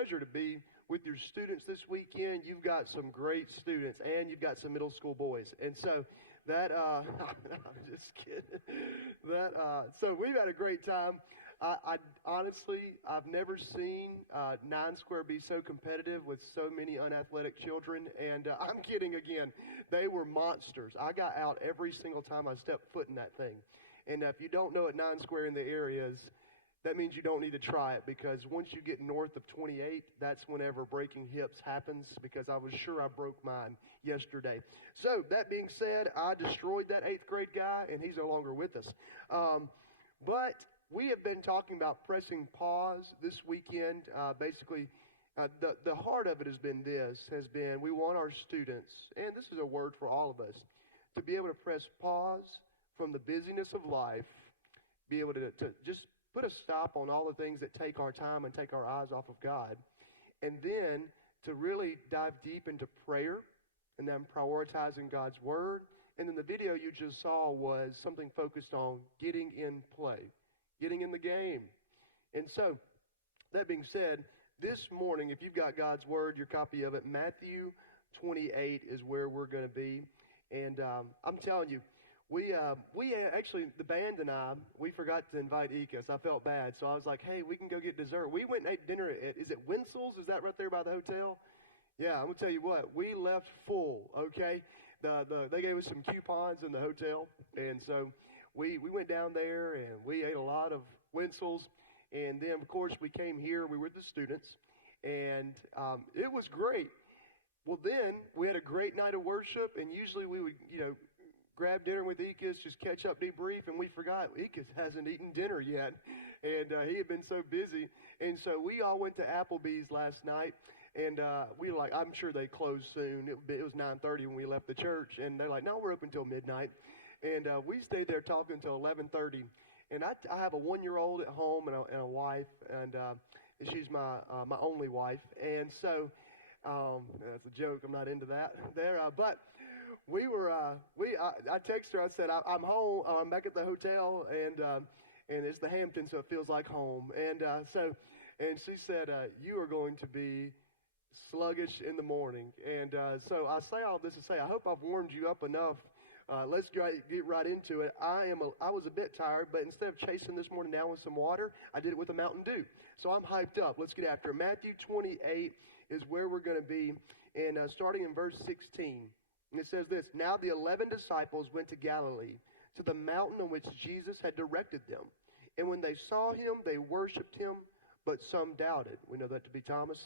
pleasure to be with your students this weekend. You've got some great students, and you've got some middle school boys. And so that, I'm just kidding. So we've had a great time. I honestly, I've never seen 9 Square be so competitive with so many unathletic children. And I'm kidding again. They were monsters. I got out every single time I stepped foot in that thing. And if you don't know at 9 Square in the areas, that means you don't need to try it, because once you get north of 28, that's whenever breaking hips happens, because I was sure I broke mine yesterday. So that being said, I destroyed that 8th grade guy, and he's no longer with us. But we have been talking about pressing pause this weekend. Basically, the heart of it has been we want our students, and this is a word for all of us, to be able to press pause from the busyness of life, be able to just put a stop on all the things that take our time and take our eyes off of God, and then to really dive deep into prayer, and then prioritizing God's Word. And then the video you just saw was something focused on getting in play, getting in the game. And so, that being said, this morning, if you've got God's Word, your copy of it, Matthew 28 is where we're going to be. And I'm telling you, we actually, the band and I, we forgot to invite Ika, so I felt bad. So I was like, hey, we can go get dessert. We went and ate dinner at, is it Winsel's? Is that right there by the hotel? Yeah, I'm going to tell you what, we left full, okay? They gave us some coupons in the hotel, and so we went down there, and we ate a lot of Winsel's. And then, of course, we came here. We were with the students, and it was great. Well, then, we had a great night of worship, and usually we would, grab dinner with Ikas, just catch up, debrief, and we forgot Ikas hasn't eaten dinner yet, and he had been so busy. And so we all went to Applebee's last night, and we were like, I'm sure they closed soon. It was 9:30 when we left the church, and they're like, no, we're open till midnight. And we stayed there talking until 11:30. And I have a 1-year-old at home and a wife, and she's my only wife. And so that's a joke. I'm not into that there, but we were, I texted her, I said, I'm home, I'm back at the hotel, and it's the Hamptons, so it feels like home. And and she said, you are going to be sluggish in the morning. And so I say all this to say, I hope I've warmed you up enough. Let's get right into it. I was a bit tired, but instead of chasing this morning down with some water, I did it with a Mountain Dew. So I'm hyped up. Let's get after it. Matthew 28 is where we're going to be, and starting in verse 16. And it says this, now the 11 disciples went to Galilee, to the mountain on which Jesus had directed them. And when they saw him, they worshipped him, but some doubted. We know that to be Thomas.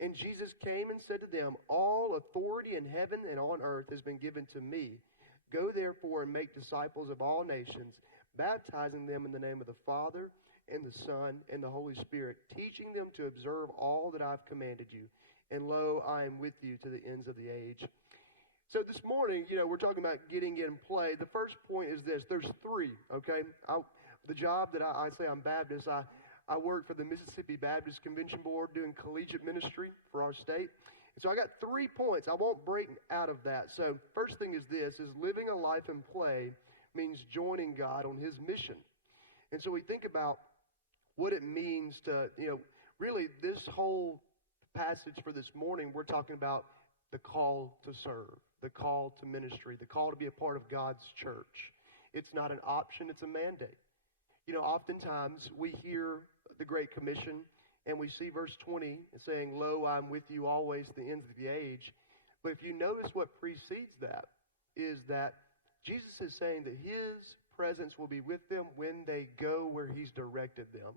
And Jesus came and said to them, all authority in heaven and on earth has been given to me. Go therefore and make disciples of all nations, baptizing them in the name of the Father and the Son and the Holy Spirit, teaching them to observe all that I've commanded you. And lo, I am with you to the ends of the age. So this morning, we're talking about getting in play. The first point is this. There's 3, okay? The job that I say I'm Baptist, I work for the Mississippi Baptist Convention Board doing collegiate ministry for our state. And so I got 3 points. I won't break out of that. So first thing is this, is living a life in play means joining God on his mission. And so we think about what it means to, really this whole passage for this morning, we're talking about the call to serve, the call to ministry, the call to be a part of God's church. It's not an option, it's a mandate. Oftentimes we hear the Great Commission and we see verse 20 saying, lo, I'm with you always to the ends of the age. But if you notice what precedes that is that Jesus is saying that his presence will be with them when they go where he's directed them.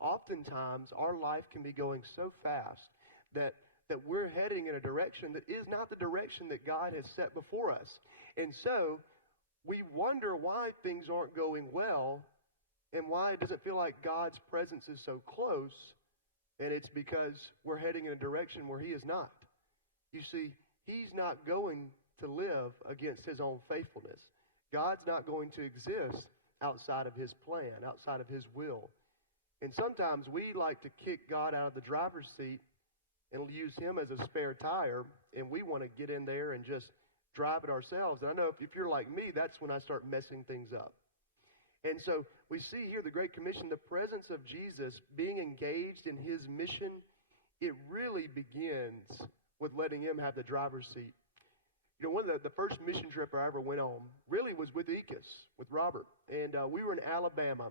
Oftentimes our life can be going so fast that we're heading in a direction that is not the direction that God has set before us. And so we wonder why things aren't going well and why it doesn't feel like God's presence is so close. And it's because we're heading in a direction where he is not. You see, he's not going to live against his own faithfulness. God's not going to exist outside of his plan, outside of his will. And sometimes we like to kick God out of the driver's seat and use him as a spare tire, and we want to get in there and just drive it ourselves. And I know if you're like me, that's when I start messing things up. And so we see here the Great Commission, the presence of Jesus being engaged in his mission, it really begins with letting him have the driver's seat. You know, one of the first mission trip I ever went on really was with Ekis, with Robert. And we were in Alabama.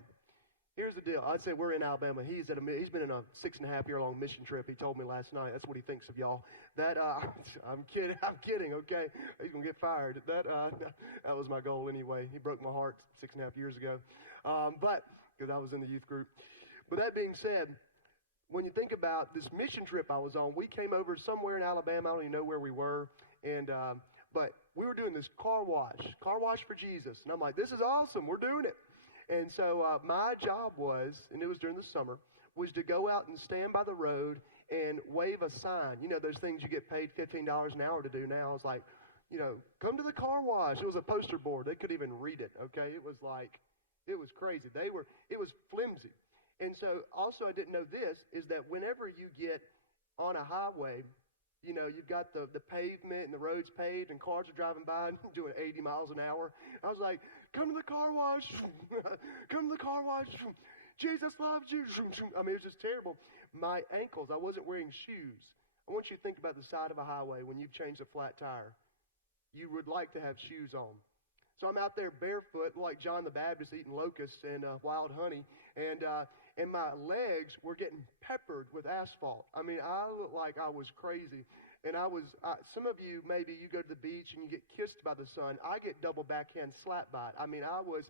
Here's the deal. I said we're in Alabama. He's been in a 6.5-year-long mission trip. He told me last night. That's what he thinks of y'all. I'm kidding. I'm kidding. Okay, he's gonna get fired. That was my goal anyway. He broke my heart 6.5 years ago, but because I was in the youth group. But that being said, when you think about this mission trip I was on, we came over somewhere in Alabama. I don't even know where we were, and but we were doing this car wash for Jesus, and I'm like, this is awesome. We're doing it. And so my job was, and it was during the summer, was to go out and stand by the road and wave a sign. You know, those things you get paid $15 an hour to do now. I was like, you know, come to the car wash. It was a poster board. They couldn't even read it, okay? It was crazy. It was flimsy. And so also I didn't know this, is that whenever you get on a highway, you know, you've got the pavement and the road's paved and cars are driving by and doing 80 miles an hour. I was like, come to the car wash. Come to the car wash. Jesus loves you. I mean, it was just terrible. My ankles, I wasn't wearing shoes. I want you to think about the side of a highway when you've changed a flat tire. You would like to have shoes on. So I'm out there barefoot like John the Baptist eating locusts and wild honey. And my legs were getting peppered with asphalt. I mean, I looked like I was crazy. And some of you, maybe you go to the beach and you get kissed by the sun. I get double backhand slap by it. I mean, I was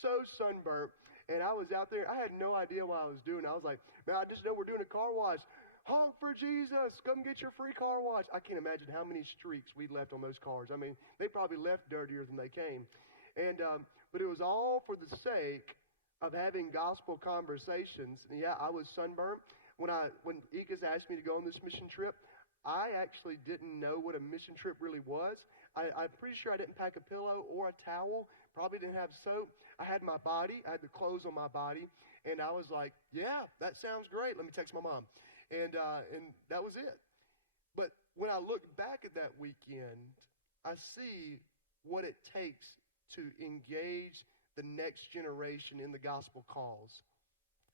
so sunburnt, and I was out there. I had no idea what I was doing. I was like, man, I just know we're doing a car wash. Honk for Jesus. Come get your free car wash. I can't imagine how many streaks we left on those cars. I mean, they probably left dirtier than they came. And but it was all for the sake of having gospel conversations. And yeah, I was sunburnt. When Ekis asked me to go on this mission trip, I actually didn't know what a mission trip really was. I'm pretty sure I didn't pack a pillow or a towel. Probably didn't have soap. I had my body. I had the clothes on my body. And I was like, yeah, that sounds great. Let me text my mom. And that was it. But when I look back at that weekend, I see what it takes to engage the next generation in the gospel cause.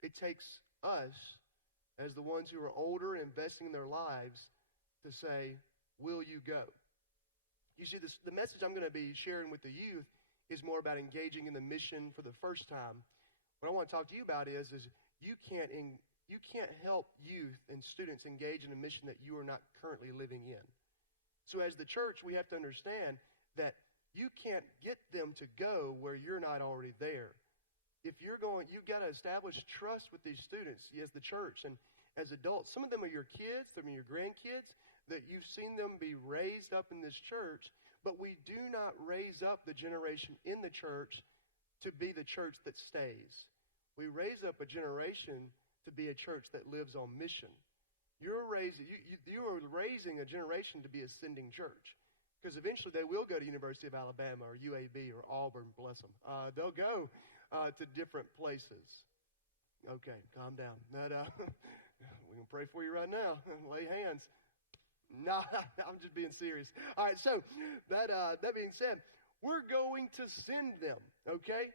It takes us, as the ones who are older, investing in their lives, to say, will you go? You see, the message I'm going to be sharing with the youth is more about engaging in the mission for the first time. What I want to talk to you about is you can't help youth and students engage in a mission that you are not currently living in. So as the church, we have to understand that you can't get them to go where you're not already there. If you're going, you've got to establish trust with these students as the church. And as adults, some of them are your kids, some of your grandkids, that you've seen them be raised up in this church, but we do not raise up the generation in the church to be the church that stays. We raise up a generation to be a church that lives on mission. You are raising a generation to be a sending church, because eventually they will go to University of Alabama or UAB or Auburn, bless them. They'll go to different places. Okay, calm down. We can pray for you right now. Lay hands. No, I'm just being serious. All right, so that being said, we're going to send them, okay?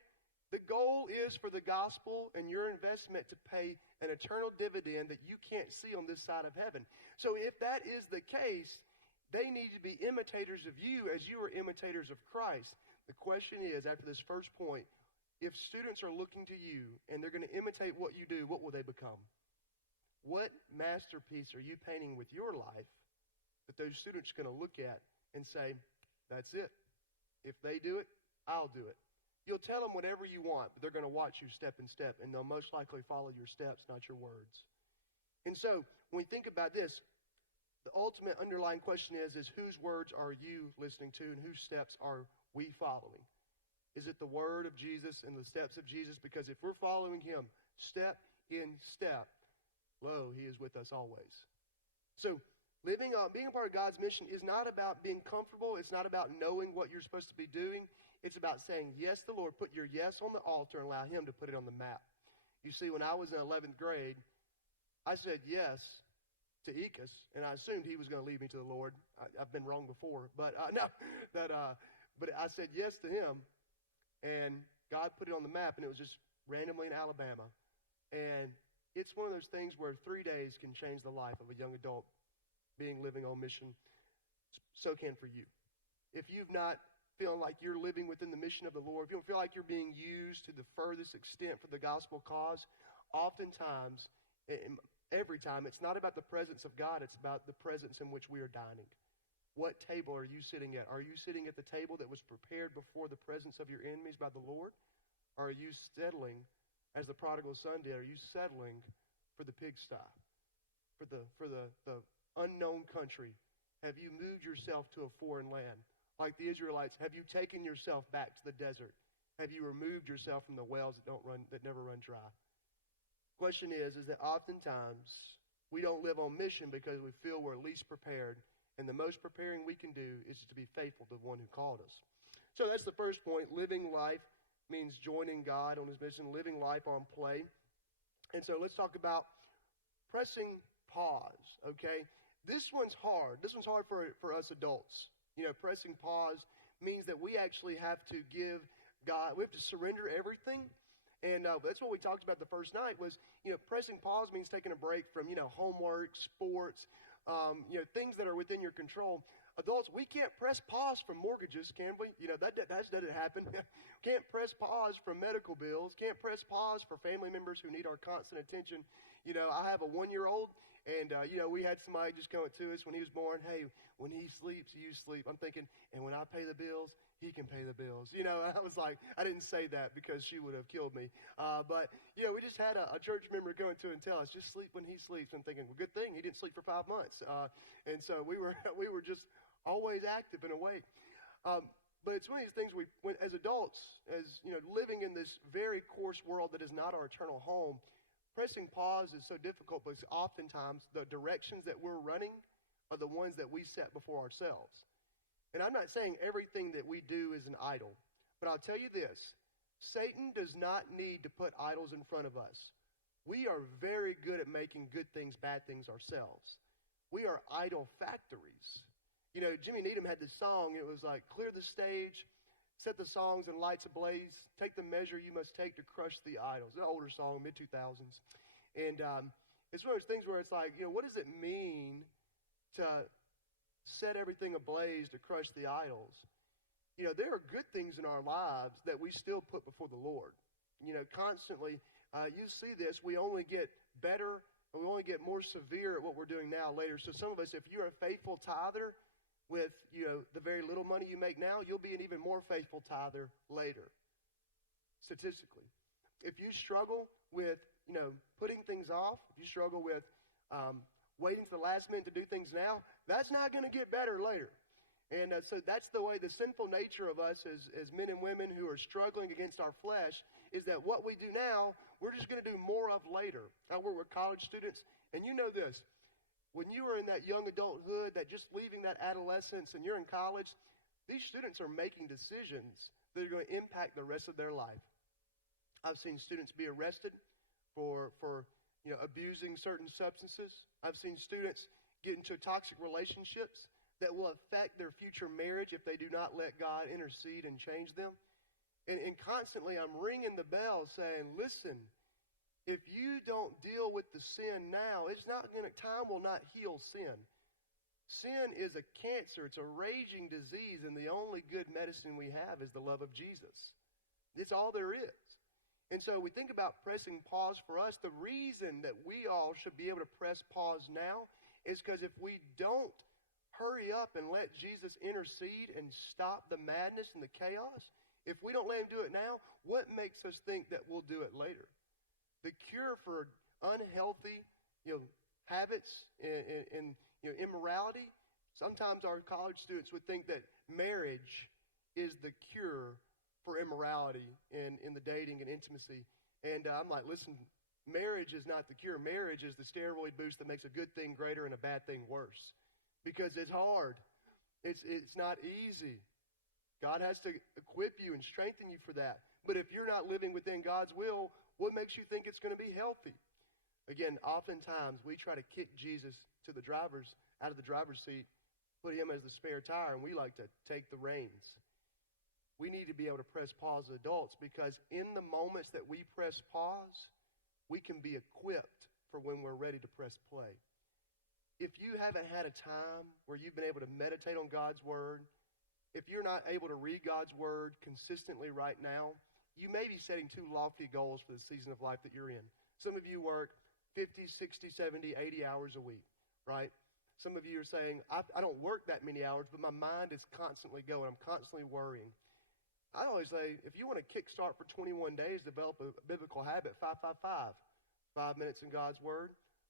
The goal is for the gospel and your investment to pay an eternal dividend that you can't see on this side of heaven. So if that is the case, they need to be imitators of you as you are imitators of Christ. The question is, after this first point, if students are looking to you and they're going to imitate what you do, what will they become? What masterpiece are you painting with your life that those students are going to look at and say, that's it. If they do it, I'll do it. You'll tell them whatever you want, but they're going to watch you step in step, and they'll most likely follow your steps, not your words. And so, when we think about this, the ultimate underlying question is whose words are you listening to, and whose steps are we following? Is it the word of Jesus and the steps of Jesus? Because if we're following him step in step, lo, he is with us always. So, being a part of God's mission is not about being comfortable. It's not about knowing what you're supposed to be doing. It's about saying yes to the Lord. Put your yes on the altar and allow him to put it on the map. You see, when I was in 11th grade, I said yes to Ekis, and I assumed he was going to lead me to the Lord. I've been wrong before, but but I said yes to him, and God put it on the map, and it was just randomly in Alabama. And it's one of those things where 3 days can change the life of a young adult. living on mission, so can for you. If you've not feeling like you're living within the mission of the Lord, if you don't feel like you're being used to the furthest extent for the gospel cause, oftentimes, every time, it's not about the presence of God, it's about the presence in which we are dining. What table are you sitting at? Are you sitting at the table that was prepared before the presence of your enemies by the Lord? Or are you settling, as the prodigal son did, are you settling for the pigsty, for the unknown country? Have you moved yourself to a foreign land? Like the Israelites, have you taken yourself back to the desert? Have you removed yourself from the wells that never run dry? Question is that oftentimes we don't live on mission because we feel we're least prepared, and the most preparing we can do is to be faithful to the one who called us. So that's the first point. Living life means joining God on his mission, living life on play. And so let's talk about pressing pause, okay? This one's hard. This one's hard for us adults. You know, pressing pause means that we actually have to give God, we have to surrender everything. And that's what we talked about the first night was, pressing pause means taking a break from, homework, sports, things that are within your control. Adults, we can't press pause from mortgages, can we? That doesn't happen. Can't press pause from medical bills. Can't press pause for family members who need our constant attention. I have a 1-year-old. And, we had somebody just come to us when he was born. Hey, when he sleeps, you sleep. I'm thinking, and when I pay the bills, he can pay the bills. I was like, I didn't say that because she would have killed me. But we just had a church member come to and tell us, just sleep when he sleeps. I'm thinking, well, good thing he didn't sleep for 5 months. And so we were just always active and awake. But it's one of these things as adults, living in this very coarse world that is not our eternal home, pressing pause is so difficult because oftentimes the directions that we're running are the ones that we set before ourselves. And I'm not saying everything that we do is an idol, but I'll tell you this, Satan does not need to put idols in front of us. We are very good at making good things, bad things ourselves. We are idol factories. Jimmy Needham had this song, it was like, clear the stage, set the songs and lights ablaze. Take the measure you must take to crush the idols. It's an older song, mid-2000s. And it's one of those things where it's like, what does it mean to set everything ablaze to crush the idols? There are good things in our lives that we still put before the Lord. Constantly, you see this, we only get better, and we only get more severe at what we're doing now later. So some of us, if you're a faithful tither, with, the very little money you make now, you'll be an even more faithful tither later, statistically. If you struggle with, putting things off, if you struggle with waiting to the last minute to do things now, that's not going to get better later. And so that's the way the sinful nature of us as men and women who are struggling against our flesh is that what we do now, we're just going to do more of later. I work with college students, and you know this. When you are in that young adulthood, that just leaving that adolescence and you're in college, these students are making decisions that are going to impact the rest of their life. I've seen students be arrested for abusing certain substances. I've seen students get into toxic relationships that will affect their future marriage if they do not let God intercede and change them. And constantly I'm ringing the bell saying, listen, if you don't deal with the sin now, time will not heal sin. Sin is a cancer. It's a raging disease, and the only good medicine we have is the love of Jesus. It's all there is. And so we think about pressing pause for us. The reason that we all should be able to press pause now is because if we don't hurry up and let Jesus intercede and stop the madness and the chaos, if we don't let him do it now, what makes us think that we'll do it later? The cure for unhealthy, habits and immorality. Sometimes our college students would think that marriage is the cure for immorality in the dating and intimacy. And I'm like, listen, marriage is not the cure. Marriage is the steroid boost that makes a good thing greater and a bad thing worse. Because it's hard. It's not easy. God has to equip you and strengthen you for that. But if you're not living within God's will, what makes you think it's going to be healthy? Again, oftentimes we try to kick Jesus out of the driver's seat, put him as the spare tire, and we like to take the reins. We need to be able to press pause as adults because in the moments that we press pause, we can be equipped for when we're ready to press play. if you haven't had a time where you've been able to meditate on God's Word, if you're not able to read God's Word consistently right now, you may be setting too lofty goals for the season of life that you're in. Some of you work 50, 60, 70, 80 hours a week, right? Some of you are saying, I don't work that many hours, but my mind is constantly going. I'm constantly worrying. I always say, if you want to kickstart for 21 days, develop a biblical habit, 5-5-5. 5 minutes in God's Word,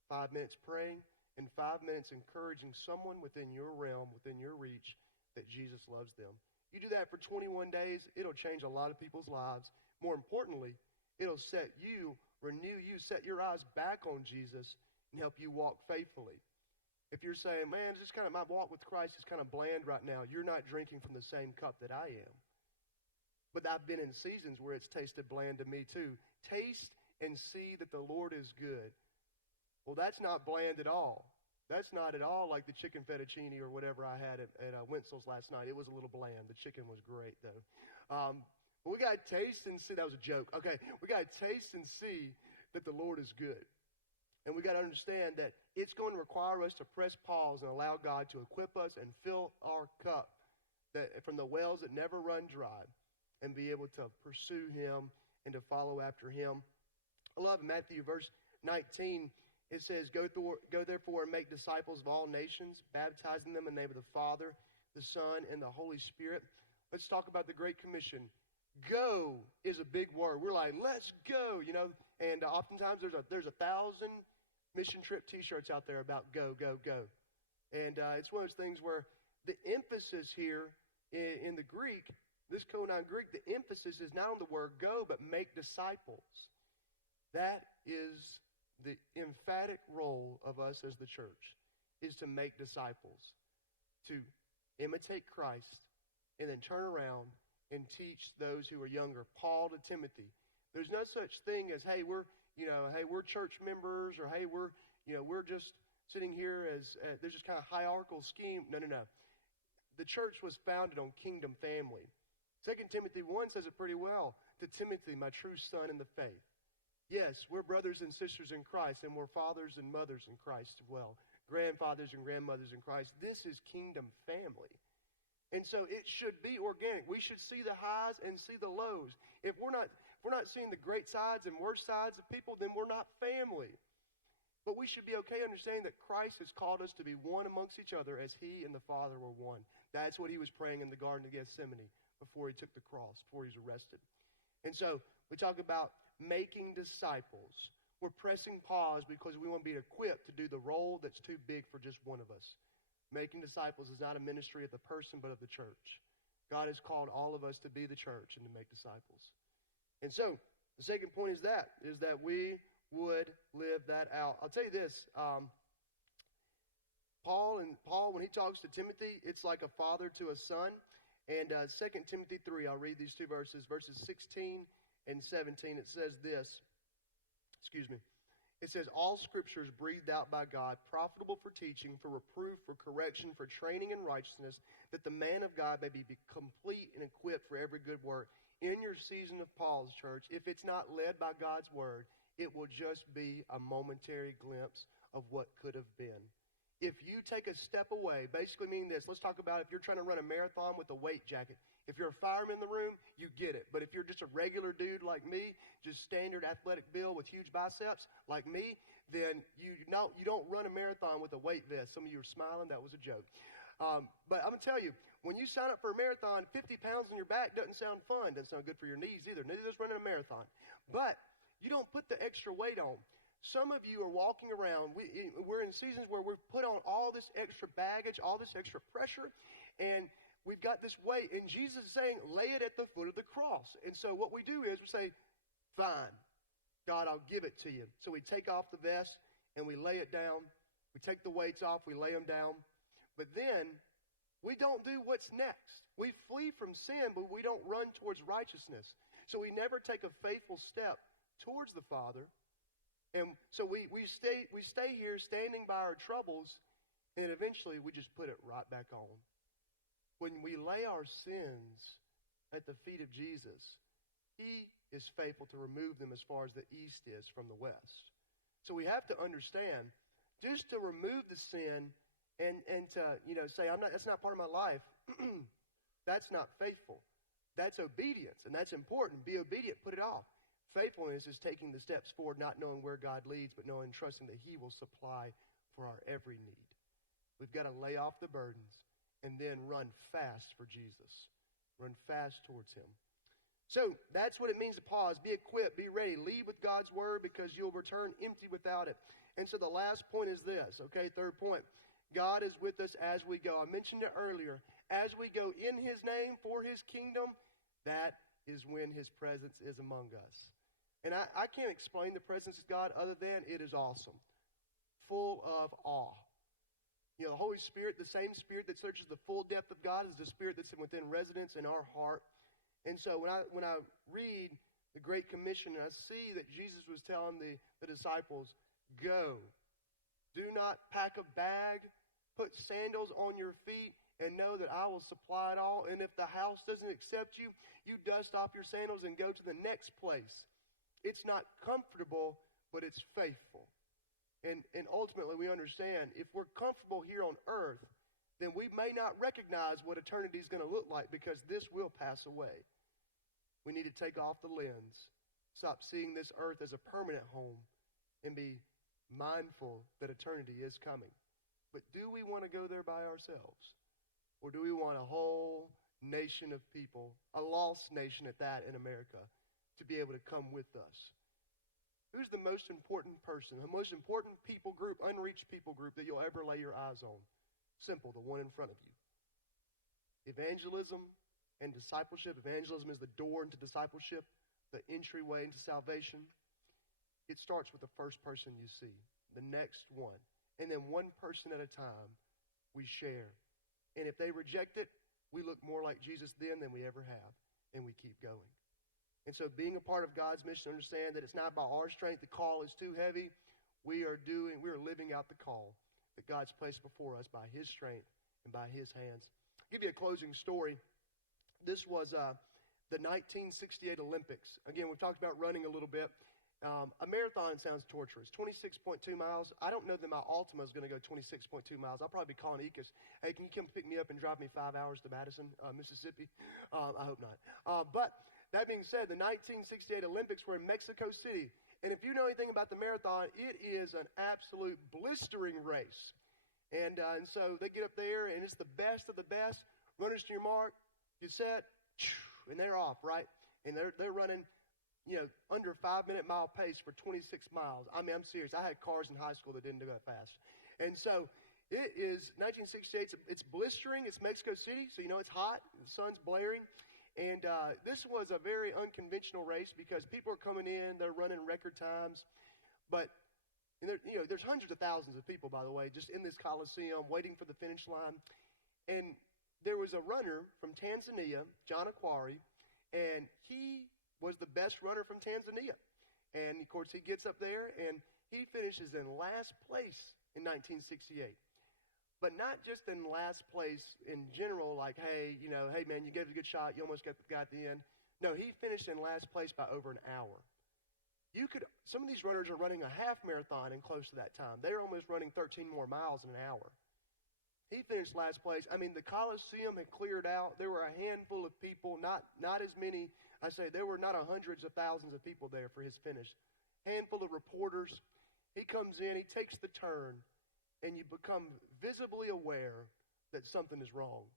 5 minutes praying, and 5 minutes encouraging someone within your realm, within your reach, that Jesus loves them. You do that for 21 days, it'll change a lot of people's lives. More importantly, it'll renew you, set your eyes back on Jesus, and help you walk faithfully. If you're saying, man, my walk with Christ is kind of bland right now, you're not drinking from the same cup that I am. But I've been in seasons where it's tasted bland to me too. Taste and see that the Lord is good. Well, that's not bland at all. That's not at all like the chicken fettuccine or whatever I had at Winsel's last night. It was a little bland. The chicken was great, though. But we got to taste and see. That was a joke. Okay, we got to taste and see that the Lord is good. And we got to understand that it's going to require us to press pause and allow God to equip us and fill our cup from the wells that never run dry, and be able to pursue Him and to follow after Him. I love Matthew verse 19. It says, Go therefore and make disciples of all nations, baptizing them in the name of the Father, the Son, and the Holy Spirit. Let's talk about the Great Commission. Go is a big word. We're like, let's go, And oftentimes there's 1,000 mission trip T-shirts out there about go, go, go. And it's one of those things where the emphasis here in the Greek, this Koine Greek, the emphasis is not on the word go, but make disciples. That is the emphatic role of us as the church, is to make disciples, to imitate Christ, and then turn around and teach those who are younger. Paul to Timothy. There's no such thing as, hey, we're church members, or hey, we're just sitting here as there's just kind of hierarchical scheme. No. The church was founded on kingdom family. 2 Timothy 1 says it pretty well. To Timothy, my true son in the faith. Yes, we're brothers and sisters in Christ, and we're fathers and mothers in Christ as well. Grandfathers and grandmothers in Christ. This is kingdom family. And so it should be organic. We should see the highs and see the lows. If we're not seeing the great sides and worst sides of people, then we're not family. But we should be okay understanding that Christ has called us to be one amongst each other as He and the Father were one. That's what He was praying in the Garden of Gethsemane before He took the cross, before He was arrested. And so we talk about making disciples. We're pressing pause because we want to be equipped to do the role that's too big for just one of us. Making disciples is not a ministry of the person, but of the church. God has called all of us to be the church and to make disciples. And so, the second point is that we would live that out. I'll tell you this, Paul, when he talks to Timothy, it's like a father to a son. And 2 Timothy 3, I'll read these two verses 16 and 17. It says this, It says, all Scripture is breathed out by God, profitable for teaching, for reproof, for correction, for training in righteousness, that the man of God may be complete and equipped for every good work. In your season of Paul's church, if it's not led by God's Word, it will just be a momentary glimpse of what could have been. If you take a step away, basically meaning this, let's talk about if you're trying to run a marathon with a weight jacket. If you're a fireman in the room, you get it. But if you're just a regular dude like me, just standard athletic build with huge biceps like me, then you don't run a marathon with a weight vest. Some of you are smiling. That was a joke. But I'm going to tell you, when you sign up for a marathon, 50 pounds on your back doesn't sound fun. Doesn't sound good for your knees either. Neither does running a marathon. But you don't put the extra weight on. Some of you are walking around. We're in seasons where we've put on all this extra baggage, all this extra pressure, and we've got this weight. And Jesus is saying, lay it at the foot of the cross. And so what we do is we say, fine, God, I'll give it to you. So we take off the vest and we lay it down. We take the weights off, we lay them down. But then we don't do what's next. We flee from sin, but we don't run towards righteousness. So we never take a faithful step towards the Father. And so we stay here standing by our troubles, and eventually we just put it right back on. When we lay our sins at the feet of Jesus, He is faithful to remove them as far as the east is from the west. So we have to understand just to remove the sin and to, say, that's not part of my life, that's not faithful. That's obedience, and that's important. Be obedient, put it off. Faithfulness is taking the steps forward, not knowing where God leads, but knowing, trusting that He will supply for our every need. We've got to lay off the burdens and then run fast for Jesus. Run fast towards Him. So that's what it means to pause. Be equipped, be ready. Lead with God's word because you'll return empty without it. And so the last point is this, okay, third point. God is with us as we go. I mentioned it earlier. As we go in His name for His kingdom, that is when His presence is among us. And I can't explain the presence of God other than it is awesome. Full of awe. The Holy Spirit, the same Spirit that searches the full depth of God, is the Spirit that's within residence in our heart. And so when I read the Great Commission, and I see that Jesus was telling the disciples, go. Do not pack a bag. Put sandals on your feet and know that I will supply it all. And if the house doesn't accept you, you dust off your sandals and go to the next place. It's not comfortable, but it's faithful. And ultimately we understand if we're comfortable here on earth, then we may not recognize what eternity is going to look like because this will pass away. We need to take off the lens, stop seeing this earth as a permanent home, and be mindful that eternity is coming. But do we want to go there by ourselves? Or do we want a whole nation of people, a lost nation at that in America, to be able to come with us? Who's the most important person, the most important people group, unreached people group that you'll ever lay your eyes on? Simple, the one in front of you. Evangelism and discipleship. Evangelism is the door into discipleship, the entryway into salvation. It starts with the first person you see, the next one. And then one person at a time, we share. And if they reject it, we look more like Jesus then than we ever have. And we keep going. And so being a part of God's mission, understand that it's not by our strength. The call is too heavy. We are living out the call that God's placed before us by His strength and by His hands. I'll give you a closing story. This was the 1968 Olympics. Again, we've talked about running a little bit. A marathon sounds torturous. 26.2 miles. I don't know that my Altima is going to go 26.2 miles. I'll probably be calling Ecus. Hey, can you come pick me up and drive me 5 hours to Madison, Mississippi? I hope not. But that being said, the 1968 Olympics were in Mexico City. And if you know anything about the marathon, it is an absolute blistering race. And so they get up there, and it's the best of the best. Runners to your mark, you set, and they're off, right? And they're running, under 5-minute mile pace for 26 miles. I mean, I'm serious. I had cars in high school that didn't do that fast. And so it is 1968. It's blistering. It's Mexico City, so it's hot. The sun's blaring. And this was a very unconventional race because people are coming in. They're running record times. But, there's hundreds of thousands of people, by the way, just in this Coliseum waiting for the finish line. And there was a runner from Tanzania, John Aquari, and he was the best runner from Tanzania. And, of course, he gets up there, and he finishes in last place in 1968. But not just in last place in general, like, hey, hey, man, you gave it a good shot. You almost got at the end. No, he finished in last place by over an hour. Some of these runners are running a half marathon in close to that time. They're almost running 13 more miles in an hour. He finished last place. I mean, the Coliseum had cleared out. There were a handful of people, not as many. I say there were not hundreds of thousands of people there for his finish. Handful of reporters. He comes in, he takes the turn, and you become visibly aware that something is wrong.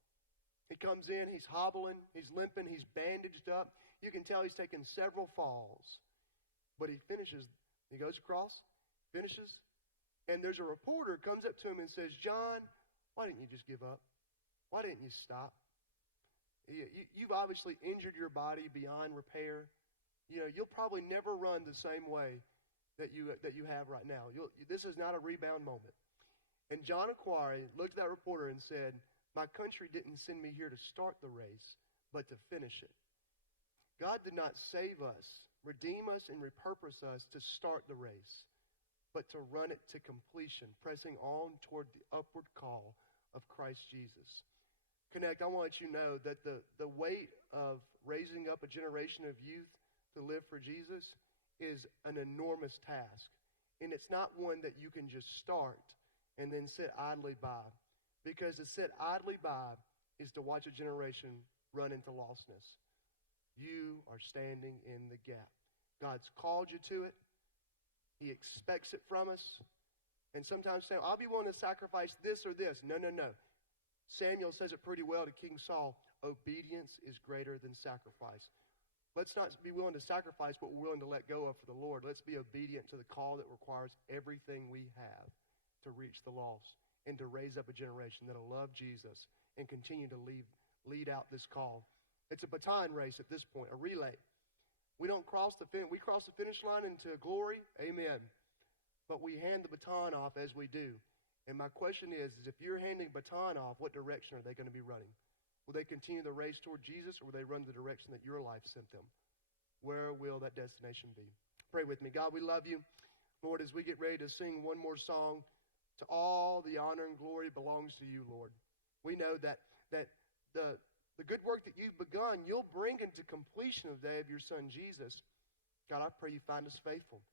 He comes in, he's hobbling, he's limping, he's bandaged up. You can tell he's taken several falls. But he finishes, he goes across, finishes, and there's a reporter comes up to him and says, John, why didn't you just give up? Why didn't you stop? You've obviously injured your body beyond repair. You'll probably never run the same way that you have right now. This is not a rebound moment. And John Aquari looked at that reporter and said, my country didn't send me here to start the race, but to finish it. God did not save us, redeem us, and repurpose us to start the race, but to run it to completion, pressing on toward the upward call of Christ Jesus. Connect, I want you to know that the weight of raising up a generation of youth to live for Jesus is an enormous task. And it's not one that you can just start and then sit idly by. Because to sit idly by is to watch a generation run into lostness. You are standing in the gap. God's called you to it. He expects it from us. And sometimes saying, I'll be willing to sacrifice this or this. No, no, no. Samuel says it pretty well to King Saul. Obedience is greater than sacrifice. Let's not be willing to sacrifice what we're willing to let go of for the Lord. Let's be obedient to the call that requires everything we have to reach the lost and to raise up a generation that'll love Jesus and continue to lead out this call. It's a baton race at this point, a relay. We don't cross the finish. We cross the finish line into glory. Amen. But we hand the baton off as we do. And my question is if you're handing baton off, what direction are they going to be running? Will they continue the race toward Jesus, or will they run the direction that your life sent them? Where will that destination be? Pray with me. God, we love you. Lord, as we get ready to sing one more song, to all the honor and glory belongs to you, Lord. We know that the good work that you've begun, you'll bring into completion of the day of your Son, Jesus. God, I pray you find us faithful.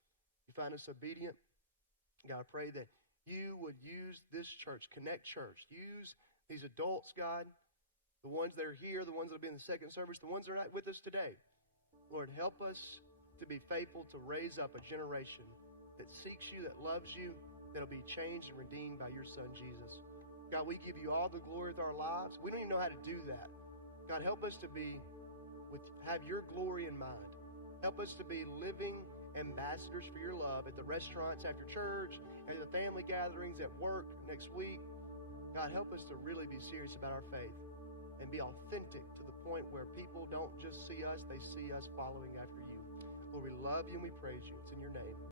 You find us obedient. God, I pray that you would use this church, Connect Church. Use these adults, God, the ones that are here, the ones that will be in the second service, the ones that are not with us today. Lord, help us to be faithful to raise up a generation that seeks you, that loves you, that will be changed and redeemed by your Son, Jesus. God, we give you all the glory of our lives. We don't even know how to do that. God, help us to have your glory in mind. Help us to be living ambassadors for your love at the restaurants after church, at the family gatherings, at work next week. God, help us to really be serious about our faith and be authentic to the point where people don't just see us, they see us following after you. Lord, we love you and we praise you. It's in your name.